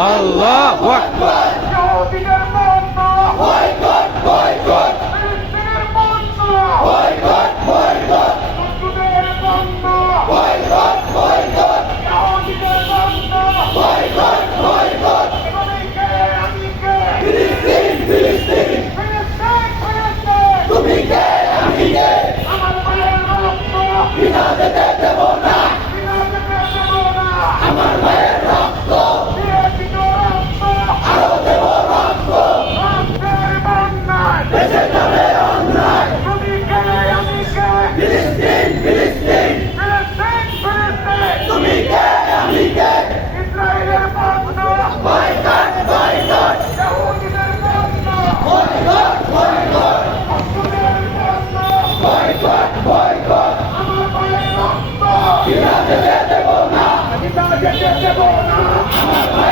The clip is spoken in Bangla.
Allah Akbar. รถ দেব না